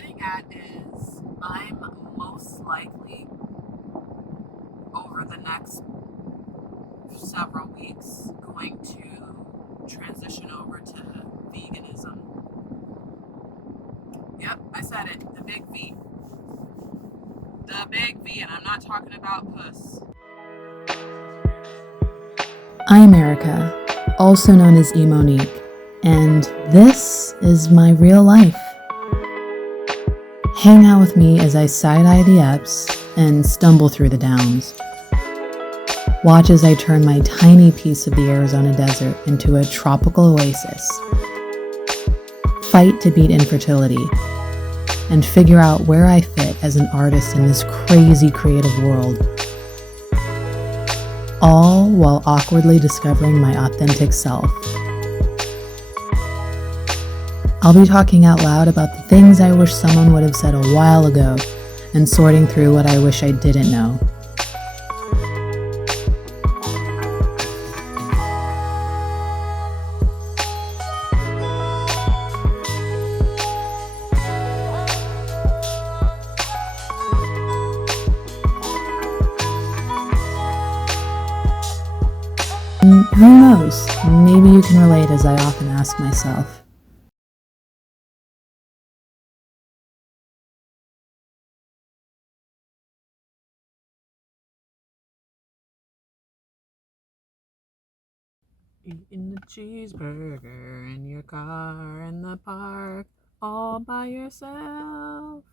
getting at is I'm most likely over the next several weeks going to transition over to veganism. Yep, I said it. The big V. The big V, and I'm not talking about puss. I'm Erica, also known as E.MoniQue, and this is my real life. Hang out with me as I side-eye the ups and stumble through the downs. Watch as I turn my tiny piece of the Arizona desert into a tropical oasis. Fight to beat infertility and figure out where I fit as an artist in this crazy creative world. All while awkwardly discovering my authentic self. I'll be talking out loud about the things I wish someone would have said a while ago and sorting through what I wish I didn't know. And who knows, maybe you can relate as I often ask myself. Eating a cheeseburger in your car in the park all by yourself.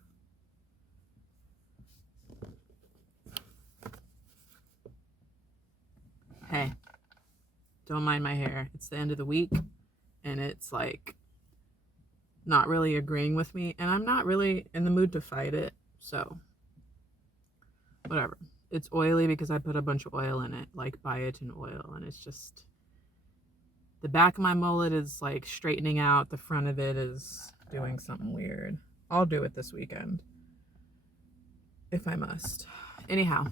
Hey, don't mind my hair. It's the end of the week and it's like not really agreeing with me, and I'm not really in the mood to fight it, so whatever. It's oily because I put a bunch of oil in it, like biotin oil, and it's just the back of my mullet is like straightening out, the front of it is doing something weird. I'll do it this weekend if I must. Anyhow,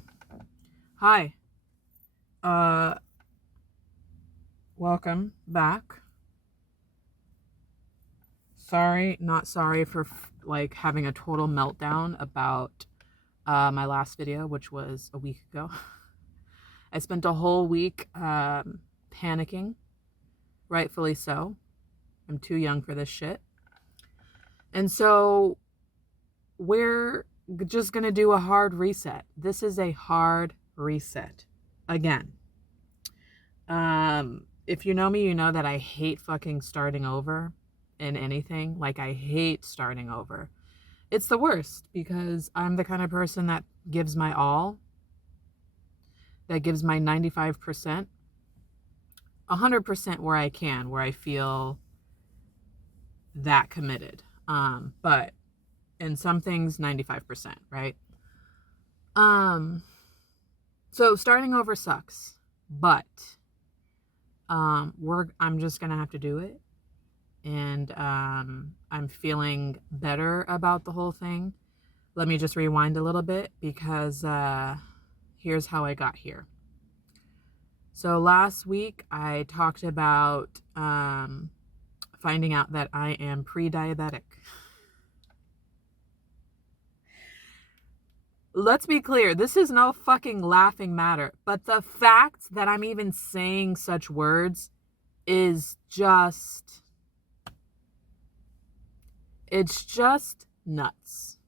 hi. Welcome back. Sorry, not sorry for like having a total meltdown about my last video, which was a week ago. I spent a whole week panicking, rightfully so. I'm too young for this shit. And so we're just going to do a hard reset. This is a hard reset. Again. If you know me, you know that I hate fucking starting over in anything. Like, I hate starting over. It's the worst because I'm the kind of person that gives my all, that gives my 95%, 100% where I can, where I feel that committed. But in some things, 95%, right? So starting over sucks, but I'm just gonna have to do it, and I'm feeling better about the whole thing. Let me just rewind a little bit because here's how I got here. So last week I talked about finding out that I am pre-diabetic. Let's be clear, this is no fucking laughing matter, but the fact that I'm even saying such words is just, it's just nuts.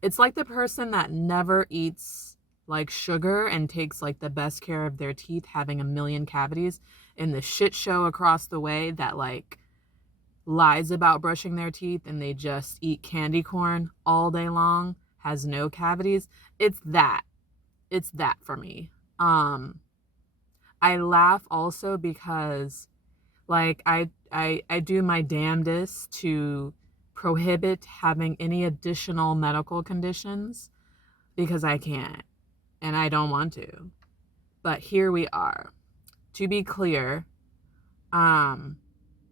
It's like the person that never eats like sugar and takes like the best care of their teeth, having a million cavities, and the shit show across the way that like lies about brushing their teeth and they just eat candy corn all day long, has no cavities. It's that for me. I laugh also because like I do my damnedest to prohibit having any additional medical conditions because I can't and I don't want to. But here we are. To be clear,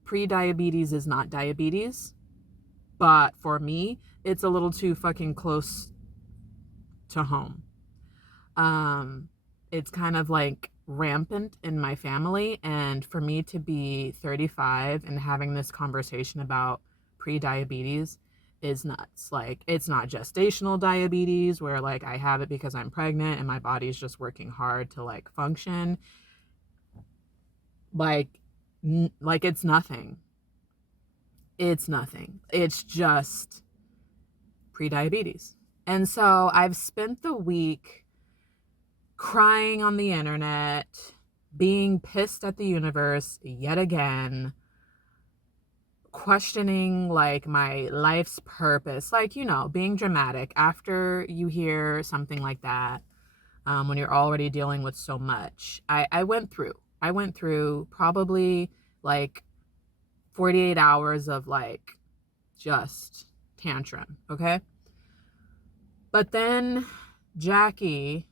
pre-diabetes is not diabetes, but for me, it's a little too fucking close to home. It's kind of like rampant in my family, and for me to be 35 and having this conversation about pre-diabetes is nuts. Like, it's not gestational diabetes where like I have it because I'm pregnant and my body's just working hard to like function. Like, like it's nothing. It's nothing. It's just prediabetes. And so I've spent the week crying on the internet, being pissed at the universe yet again, questioning like my life's purpose, like, you know, being dramatic after you hear something like that. When you're already dealing with so much, I went through probably like 48 hours of like just tantrum. Okay. But then Jackie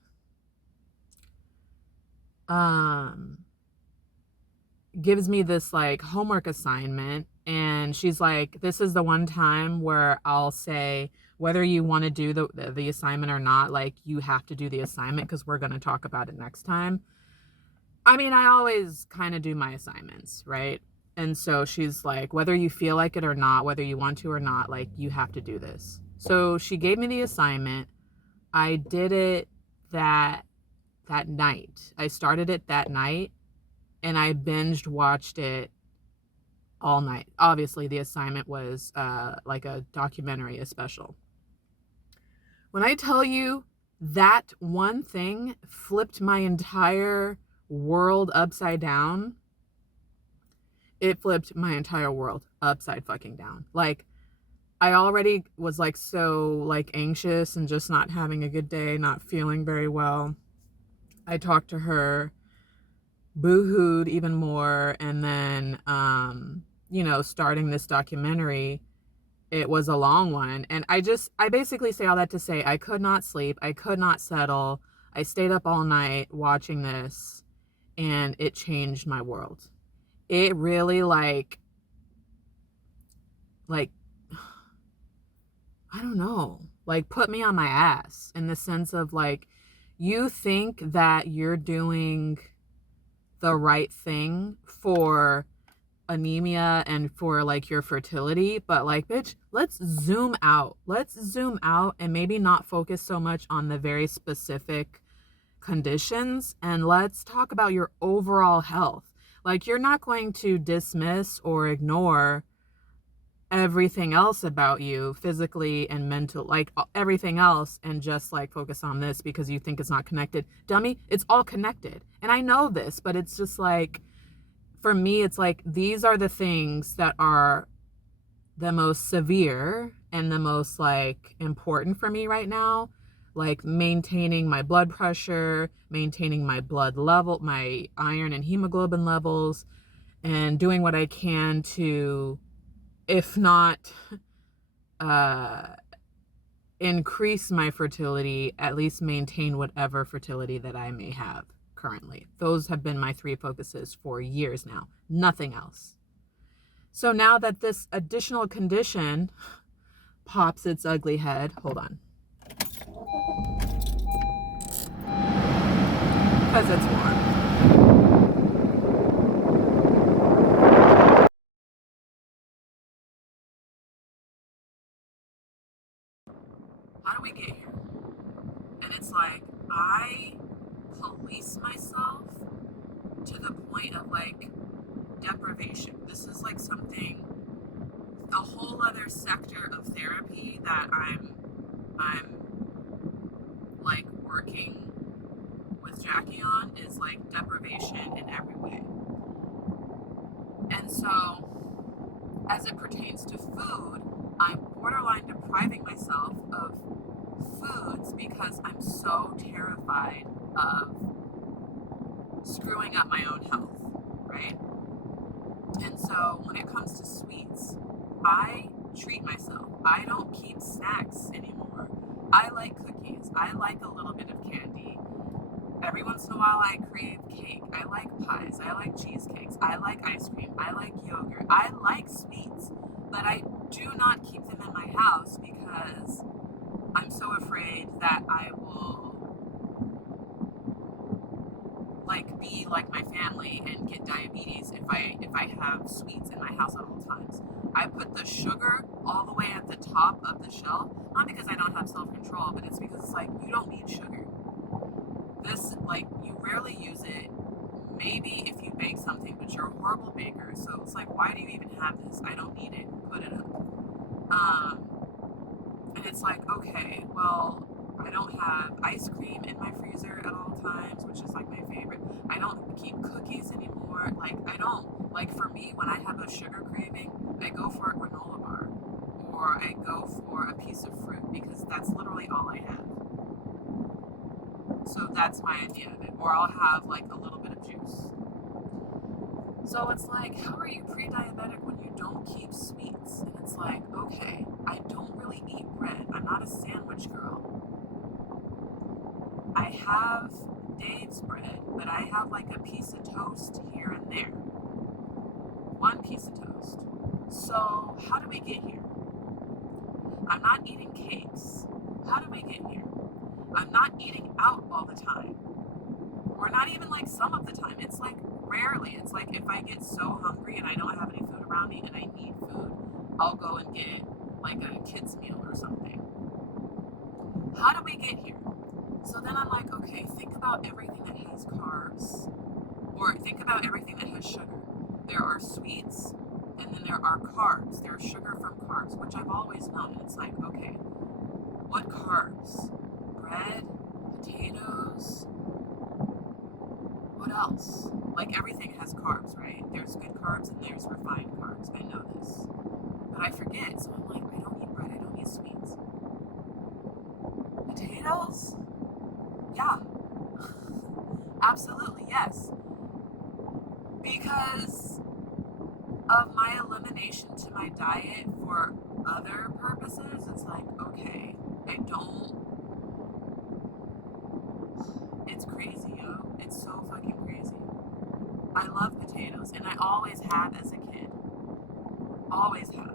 gives me this like homework assignment, and she's like, this is the one time where I'll say whether you want to do the assignment or not, like you have to do the assignment because we're going to talk about it next time. I mean, I always kind of do my assignments, right? And so she's like, whether you feel like it or not, whether you want to or not, like you have to do this. So she gave me the assignment. I did it that night. I started it that night and I binged watched it all night. Obviously, the assignment was like a documentary, a special. When I tell you that one thing flipped my entire world upside down, it flipped my entire world upside fucking down. Like, I already was like so like anxious and just not having a good day, not feeling very well. I talked to her, boo-hooed even more, and then you know, starting this documentary, it was a long one. And I basically say all that to say I could not sleep, I could not settle. I stayed up all night watching this, and it changed my world. It really like I don't know, like put me on my ass in the sense of like, you think that you're doing the right thing for anemia and for like your fertility, but like, bitch, let's zoom out. Let's zoom out and maybe not focus so much on the very specific conditions, and let's talk about your overall health. Like, you're not going to dismiss or ignore everything else about you physically and mental, like everything else, and just like focus on this because you think it's not connected. Dummy, it's all connected. And I know this, but it's just like, for me, it's like these are the things that are the most severe and the most like important for me right now, like maintaining my blood pressure, maintaining my blood level, my iron and hemoglobin levels, and doing what I can to, if not increase my fertility, at least maintain whatever fertility that I may have currently. Those have been my three focuses for years now, nothing else. So now that this additional condition pops its ugly head, hold on, because it's warm. How do we get here? And it's like, I police myself to the point of like deprivation. This is like something, a whole other sector of therapy that I'm like working with Jackie on, is like deprivation in every way. And so as it pertains to food, I'm borderline depriving myself of foods because I'm so terrified of screwing up my own health, right? And so when it comes to sweets, I treat myself. I don't keep snacks anymore. I like cookies. I like a little bit of candy. Every once in a while I crave cake. I like pies. I like cheesecakes. I like ice cream. I like yogurt. I like sweets. But I do not keep them in my house because I'm so afraid that I will like be like my family and get diabetes if I have sweets in my house at all times. I put the sugar all the way at the top the shelf. Not because I don't have self-control, but it's because it's like, you don't need sugar. This, like, you rarely use it. Maybe if you bake something, but you're a horrible baker, so it's like, why do you even have this? I don't need it. Put it up. And it's like, okay, well, I don't have ice cream in my freezer at all times, which is like my favorite. I don't keep cookies anymore. Like, I don't. Like, for me, when I have a sugar craving, I go for a granola bar, or I go for a piece of fruit, because that's literally all I have. So that's my idea of it. Or I'll have like a little bit of juice. So it's like, how are you pre-diabetic when you don't keep sweets? And it's like, okay, I don't really eat bread. I'm not a sandwich girl. I have Dave's bread, but I have like a piece of toast here and there. One piece of toast. So how do we get here? I'm not eating cakes. How do we get here? I'm not eating out all the time. Or not even like some of the time. It's like rarely. It's like if I get so hungry and I don't have any food around me and I need food, I'll go and get like a kid's meal or something. How do we get here? So then I'm like, okay, think about everything that has carbs, or think about everything that has sugar. There are sweets, and then there are carbs. There's sugar from carbs, which I've always known. And it's like, okay, what carbs? Bread, potatoes, what else? Like, everything has carbs, right? There's good carbs and there's refined carbs. I know this. But I forget, so I'm like, I don't eat bread, I don't eat sweets. Potatoes? Yeah. Absolutely, yes. Because of my elimination to my diet for other purposes, it's like, okay, I don't. It's crazy, yo. It's so fucking crazy. I love potatoes, and I always have as a kid. Always have.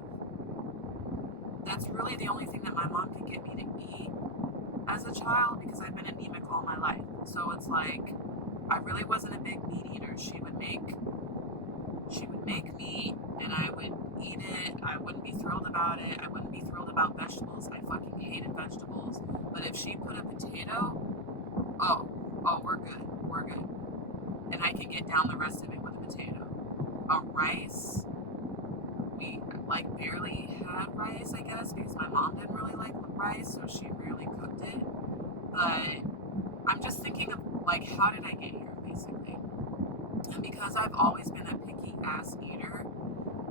That's really the only thing that my mom could get me to eat as a child, because I've been anemic all my life. So it's like, I really wasn't a big meat eater. She would make meat, and I would eat it. I wouldn't be thrilled about it. I wouldn't be thrilled about vegetables. I fucking hated vegetables. But if she put a potato, oh, we're good. We're good. And I can get down the rest of it with a potato. A rice, we like barely had rice, I guess, because my mom didn't really like rice, so she rarely cooked it. But I'm just thinking of like, how did I get here, basically? And because I've always been a picky ass eater,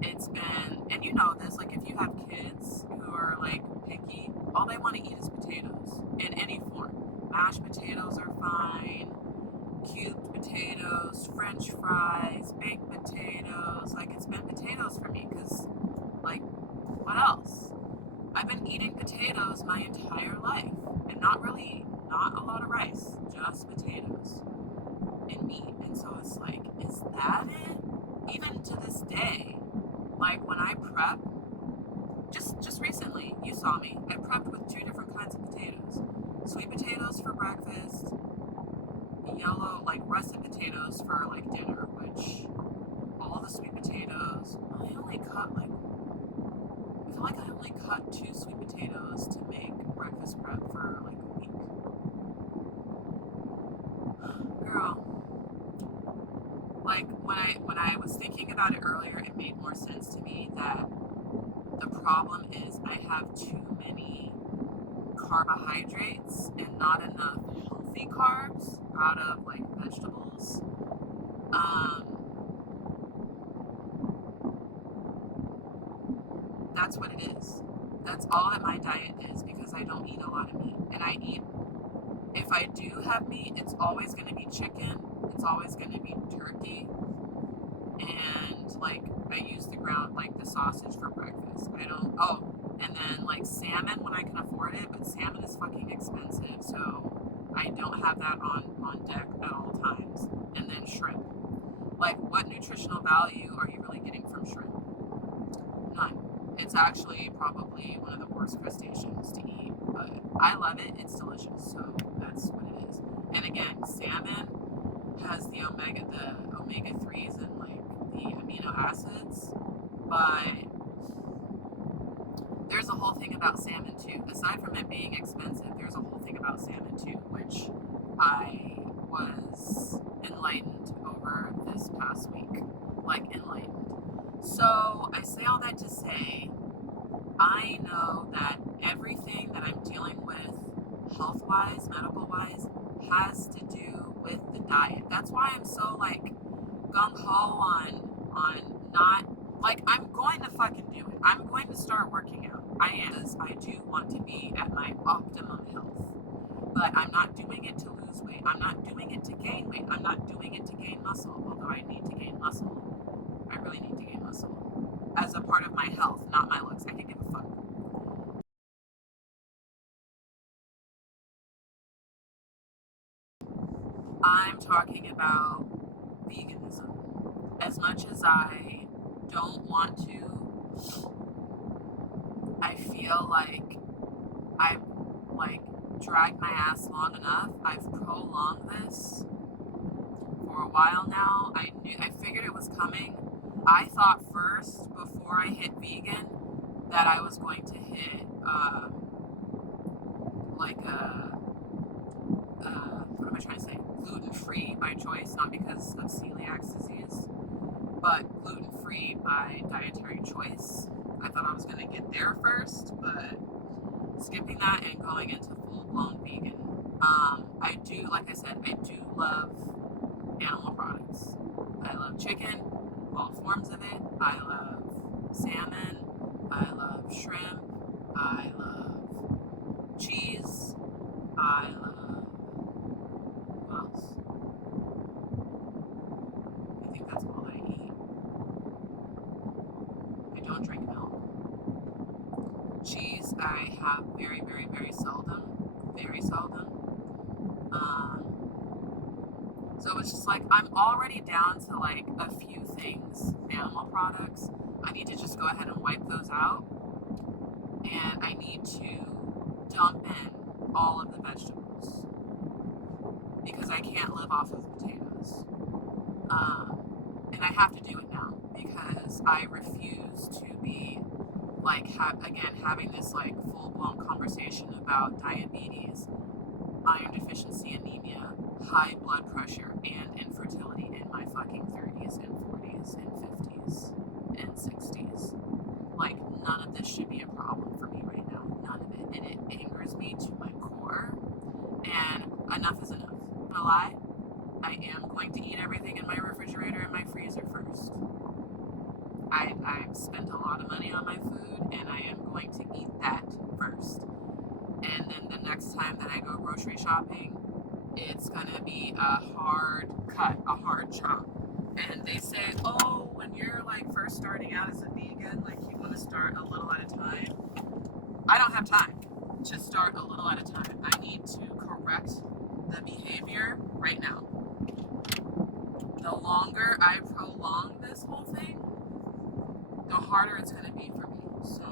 it's been, and you know this, like if you have kids who are like picky, all they want to eat is potatoes in any form. Mashed potatoes are fine, cubed potatoes, french fries, baked potatoes. Like, it's been potatoes for me, because like, what else? I've been eating potatoes my entire life, and not a lot of rice, just potatoes and meat. And so it's like, is that it? Even to this day, like when I prep, just recently, you saw me, I prepped with 2 different kinds of potatoes. Sweet potatoes for breakfast, yellow, like russet potatoes for like dinner, which all the sweet potatoes, I feel like I only cut 2 sweet potatoes to make breakfast prep for like a week. Girl, like when I was thinking about it earlier, it made more sense to me that the problem is I have too many carbohydrates and not enough healthy carbs out of like vegetables. That's what it is. That's all that my diet is, because I don't eat a lot of meat. And if I do have meat, it's always going to be chicken. It's always going to be turkey. And like, I use the sausage for breakfast. And then like salmon when I can afford it, but salmon is fucking expensive. So I don't have that on deck at all times. And then shrimp. Like, what nutritional value are you really getting from shrimp? None. It's actually probably one of the worst crustaceans to eat, but I love it. It's delicious, so that's what it is. And again, salmon has the omega 3s and like the amino acids, but there's a whole thing about salmon too. Aside from it being expensive, there's a whole thing about salmon too, which I was enlightened over this past week. Like, enlightened. So I say all that to say, I know that everything that I'm dealing with, health-wise, medical-wise, has to do with the diet. That's why I'm so like gung-ho on not, like, I'm going to fucking do it. I'm going to start working out. I am, because I do want to be at my optimum health. But I'm not doing it to lose weight. I'm not doing it to gain weight. I'm not doing it to gain muscle, although I need to gain muscle. I really need to gain muscle as a part of my health, not my looks. I can give a fuck. I'm talking about veganism. As much as I don't want to, I feel like I've like dragged my ass long enough. I've prolonged this for a while now. I figured it was coming. I thought first, before I hit vegan, that I was going to hit like a what am I trying to say? Gluten-free by choice, not because of celiac disease, but gluten-free by dietary choice. I thought I was going to get there first, but skipping that and going into full-blown vegan. I do, like I said, I do love animal products. I love chicken, all forms of it. I love salmon. I love shrimp. I love cheese. I love, what else? I think that's all I eat. I don't drink milk. Cheese I have very, very, very seldom. Very seldom. So it's just like, I'm already down to like a few things, animal products. I need to just go ahead and wipe those out. And I need to dump in all of the vegetables, because I can't live off of potatoes. And I have to do it now, because I refuse to be like, having this like full-blown conversation about diabetes, iron deficiency anemia, high blood pressure, and infertility in my fucking 30s and 40s and 50s and 60s. Like, none of this should be a problem for me right now. None of it. And it angers me to my core. And enough is enough. I'm not gonna lie, I am going to eat everything in my refrigerator and my freezer first. I've spent a lot of money on my food, and I am going to eat that first. And then the next time that I go grocery shopping, it's gonna be a hard cut, a hard chop. And they say, oh, when you're like first starting out as a vegan, like, you want to start a little at a time. I don't have time to start a little at a time. I need to correct the behavior right now. The longer I prolong this whole thing, the harder it's going to be for me. So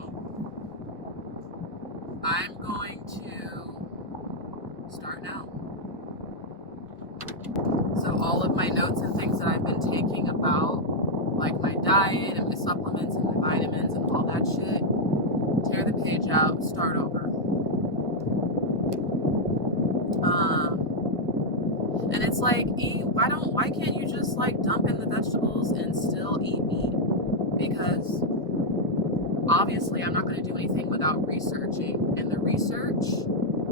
I'm going to start now. So all of my notes and things that I've been taking about, like, my diet and my supplements and my vitamins and all that shit, tear the page out, start over. And it's like, why can't you just like dump in the vegetables and still eat meat? Because obviously I'm not going to do anything without researching, and the research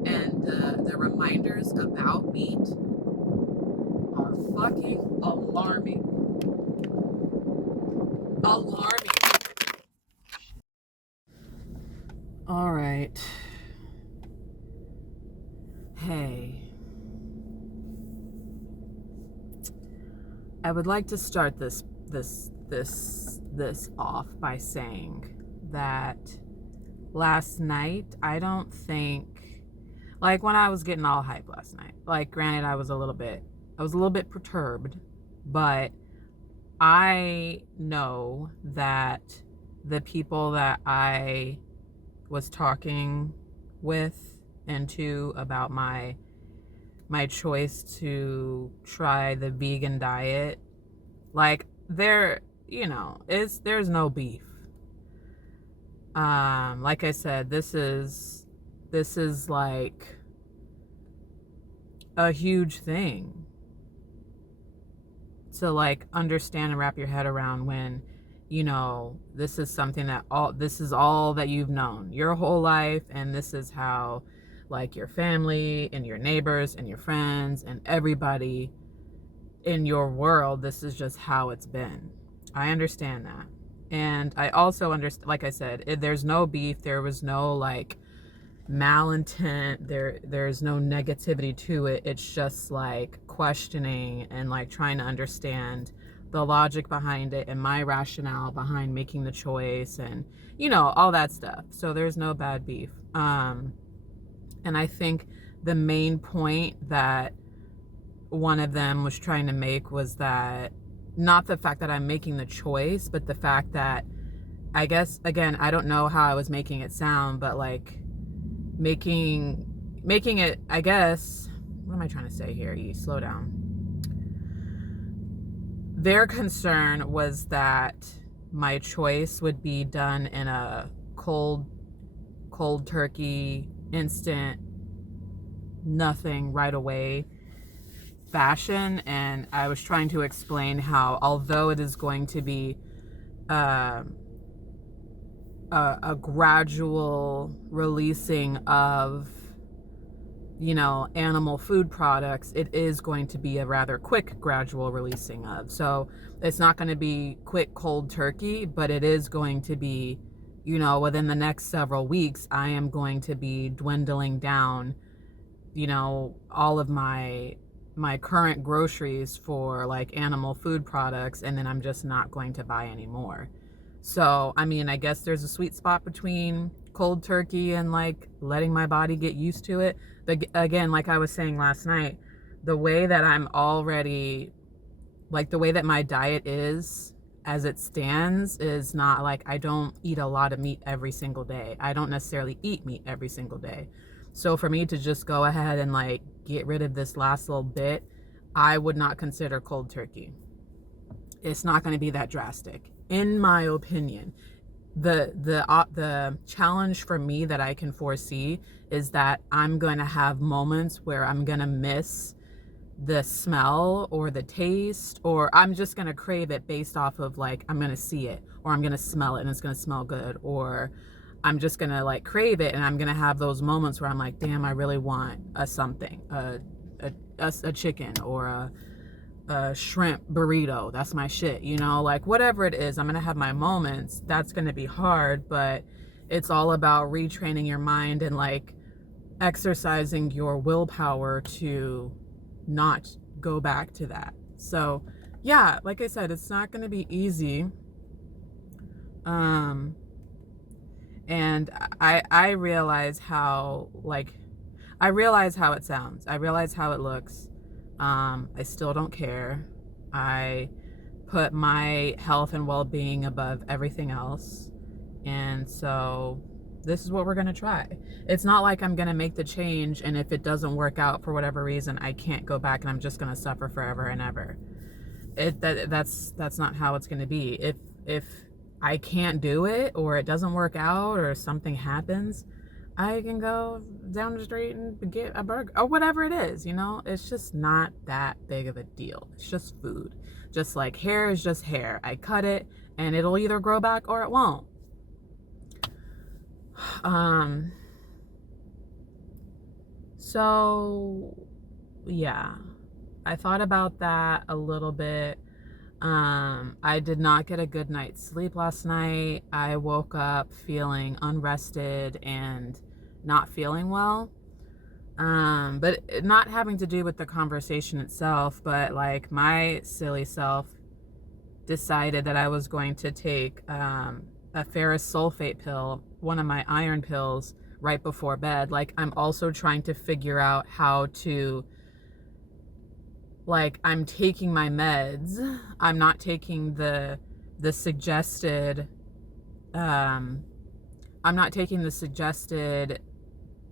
and the reminders about meat are fucking alarming. Alarming. All right. Hey. I would like to start this off by saying that last night, I don't think, like, when I was getting all hype last night, like, granted, I was a little bit perturbed, but I know that the people that I was talking with and to about my choice to try the vegan diet, like, there's no beef. Like I said, this is like a huge thing to like understand and wrap your head around when, you know, this is something that this is all that you've known your whole life, and this is how like your family and your neighbors and your friends and everybody in your world, this is just how it's been. I understand that. And I also understand, like I said, there's no beef, there was no like malintent, there's no negativity to it. It's just like questioning and like trying to understand the logic behind it and my rationale behind making the choice, and you know, all that stuff. So there's no bad beef. And I think the main point that one of them was trying to make was that, not the fact that I'm making the choice, but the fact that, I guess, again, I don't know how I was making it sound, but like making it, I guess, what am I trying to say here? You slow down. Their concern was that my choice would be done in a cold turkey, instant, nothing right away fashion. And I was trying to explain how, although it is going to be a gradual releasing of, you know, animal food products, it is going to be a rather quick gradual releasing of. So it's not going to be quick cold turkey, but it is going to be, you know, within the next several weeks, I am going to be dwindling down, you know, all of my current groceries for like animal food products, and then I'm just not going to buy any more. So, I mean, I guess there's a sweet spot between cold turkey and like letting my body get used to it. But again, like I was saying last night, the way that I'm already, like the way that my diet is as it stands is not like, I don't eat a lot of meat every single day. I don't necessarily eat meat every single day. So for me to just go ahead and like get rid of this last little bit, I would not consider cold turkey. It's not going to be that drastic, in my opinion. The challenge for me that I can foresee is that I'm going to have moments where I'm going to miss the smell or the taste, or I'm just going to crave it based off of like, I'm going to see it, or I'm going to smell it and it's going to smell good, or I'm just going to like crave it, and I'm going to have those moments where I'm like, damn, I really want a chicken or a shrimp burrito. That's my shit, you know, like whatever it is, I'm going to have my moments. That's going to be hard, but it's all about retraining your mind and like exercising your willpower to not go back to that. So yeah, like I said, it's not going to be easy. And I realize how, like, I realize how it sounds. I realize how it looks. I still don't care. I put my health and well-being above everything else. And so this is what we're going to try. It's not like I'm going to make the change, and if it doesn't work out for whatever reason, I can't go back and I'm just going to suffer forever and ever. That's not how it's going to be. If I can't do it, or it doesn't work out, or something happens, I can go down the street and get a burger or whatever it is, you know? It's just not that big of a deal. It's just food. Just like hair is just hair. I cut it and it'll either grow back or it won't. So yeah, I thought about that a little bit. I did not get a good night's sleep last night. I woke up feeling unrested and not feeling well. But not having to do with the conversation itself, but like my silly self decided that I was going to take a ferrous sulfate pill, one of my iron pills, right before bed. Like, I'm also trying to figure out how to, like, I'm taking my meds. I'm not taking the suggested, I'm not taking the suggested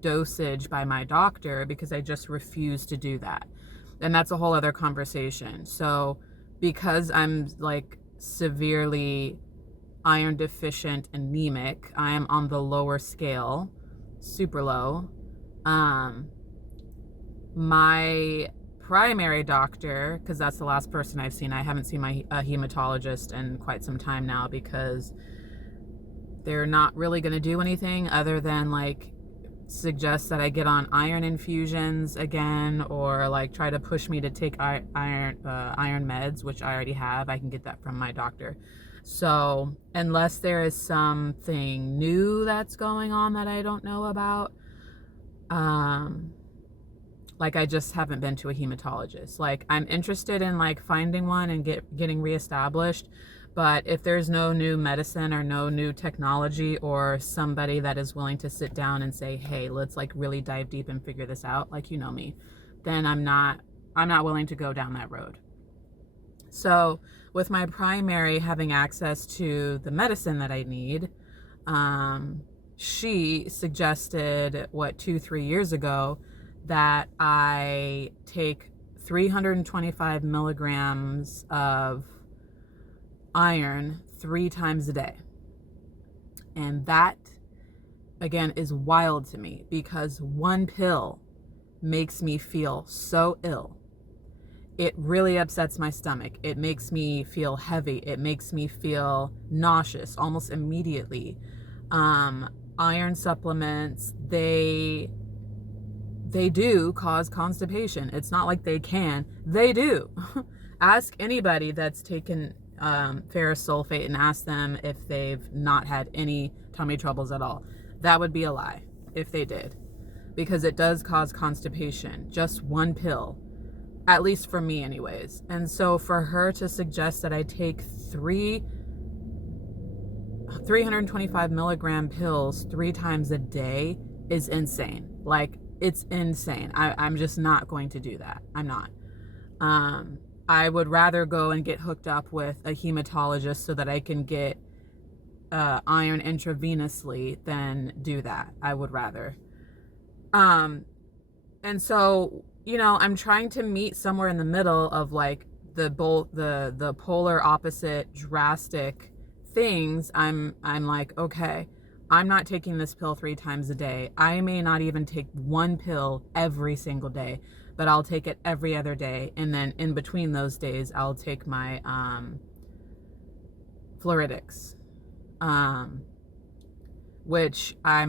dosage by my doctor because I just refuse to do that. And that's a whole other conversation. So because I'm like severely iron deficient anemic. I am on the lower scale, super low. My primary doctor, because that's the last person I've seen, I haven't seen my hematologist in quite some time now, because they're not really going to do anything other than like suggest that I get on iron infusions again, or like try to push me to take iron meds, which I already have. I can get that from my doctor. So unless there is something new that's going on that I don't know about, like I just haven't been to a hematologist. Like I'm interested in like finding one and getting reestablished, but if there's no new medicine or no new technology or somebody that is willing to sit down and say, hey, let's like really dive deep and figure this out, like, you know me, then I'm not willing to go down that road. So with my primary having access to the medicine that I need, she suggested 2-3 years ago that I take 325 milligrams of iron 3 times a day. And that, again, is wild to me, because one pill makes me feel so ill. It really upsets my stomach. It makes me feel heavy. It makes me feel nauseous almost immediately. Iron supplements, they do cause constipation. It's not like they can. They do. Ask anybody that's taken ferrous sulfate and ask them if they've not had any tummy troubles at all. That would be a lie if they did, because it does cause constipation. Just one pill, at least for me anyways. And so for her to suggest that I take 325 milligram pills 3 times a day is insane. Like, it's insane. I'm just not going to do that. I'm not. I would rather go and get hooked up with a hematologist so that I can get iron intravenously than do that. I would rather. And so, you know, I'm trying to meet somewhere in the middle of like the polar opposite drastic things. I'm like, okay, I'm not taking this pill 3 times a day. I may not even take one pill every single day, but I'll take it every other day. And then in between those days, I'll take my floretics, which I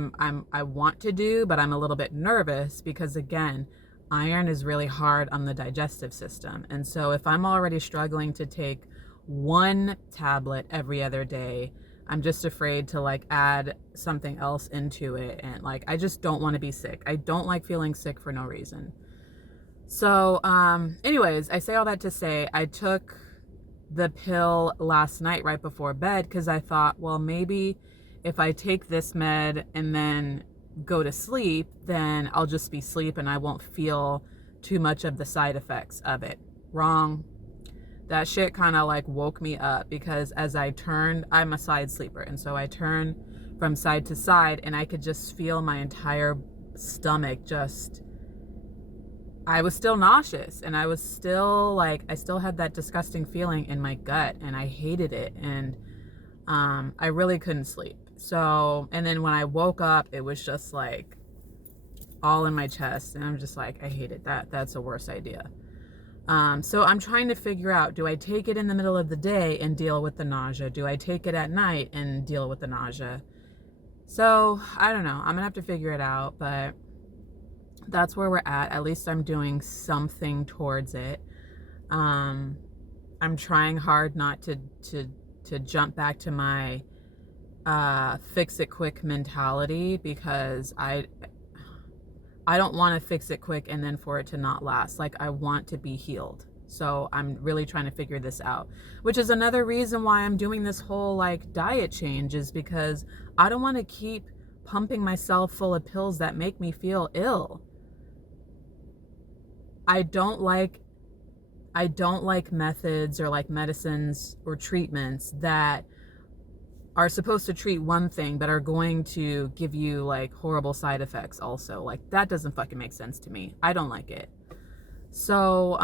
want to do, but I'm a little bit nervous because, again, iron is really hard on the digestive system. And so if I'm already struggling to take one tablet every other day, I'm just afraid to like add something else into it. And like, I just don't want to be sick. I don't like feeling sick for no reason. So, anyways, I say all that to say, I took the pill last night right before bed, because I thought, well, maybe if I take this med and then go to sleep, then I'll just be asleep and I won't feel too much of the side effects of it. Wrong. That shit kind of like woke me up, because as I turned, I'm a side sleeper, and so I turned from side to side and I could just feel my entire stomach just, I was still nauseous, and I was still like, I still had that disgusting feeling in my gut, and I hated it, and I really couldn't sleep. So, and then when I woke up, it was just like all in my chest, and I'm just like, I hate it. That's a worse idea. So I'm trying to figure out, do I take it in the middle of the day and deal with the nausea? Do I take it at night and deal with the nausea? So I don't know. I'm gonna have to figure it out, but that's where we're at. At least I'm doing something towards it. I'm trying hard not to jump back to my fix it quick mentality, because I don't want to fix it quick and then for it to not last. Like, I want to be healed. So I'm really trying to figure this out, which is another reason why I'm doing this whole like diet change, is because I don't want to keep pumping myself full of pills that make me feel ill. I don't like methods or like medicines or treatments that are supposed to treat one thing but are going to give you like horrible side effects also. Like, that doesn't fucking make sense to me. I don't like it. So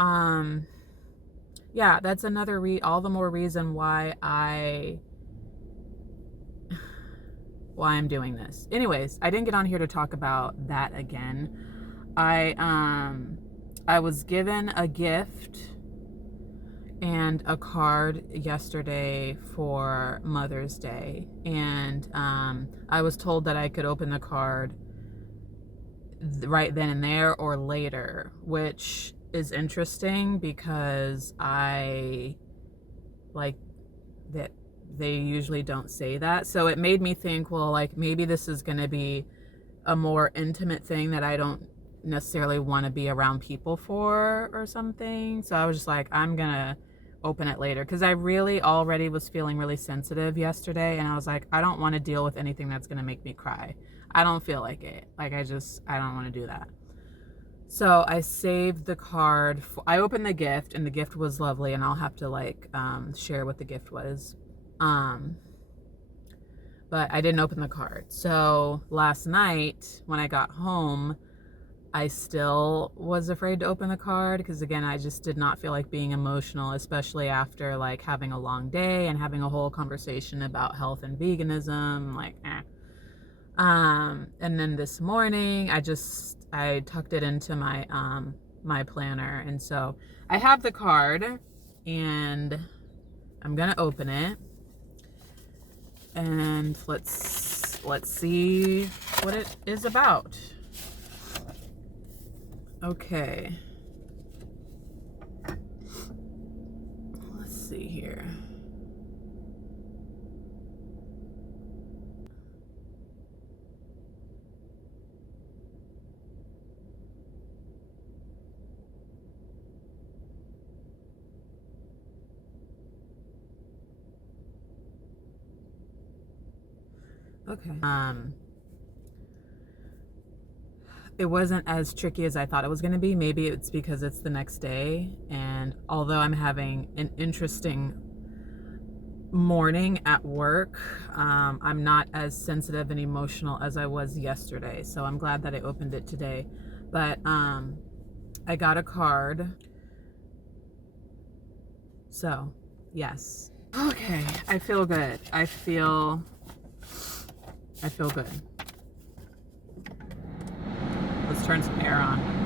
yeah, that's another all the more reason why I why I'm doing this. Anyways, I didn't get on here to talk about that again. I was given a gift and a card yesterday for Mother's Day, and I was told that I could open the card right then and there or later, which is interesting because I like that they usually don't say that. So it made me think, well, like maybe this is going to be a more intimate thing that I don't necessarily want to be around people for or something. So I was just like, I'm going to open it later, because I really already was feeling really sensitive yesterday, and I was like, I don't want to deal with anything that's going to make me cry. I don't feel like it. Like I don't want to do that. So I saved the card. I opened the gift, and the gift was lovely, and I'll have to like share what the gift was. But I didn't open the card. So last night when I got home, I still was afraid to open the card because, again, I just did not feel like being emotional, especially after like having a long day and having a whole conversation about health and veganism. Like, and then this morning, I tucked it into my my planner, and so I have the card, and I'm gonna open it, and let's see what it is about. Okay. Let's see here. Okay. It wasn't as tricky as I thought it was going to be. Maybe it's because it's the next day, and although I'm having an interesting morning at work, I'm not as sensitive and emotional as I was yesterday, so I'm glad that I opened it today. But I got a card, so yes. Okay, I feel good. I feel good. Let's turn some air on.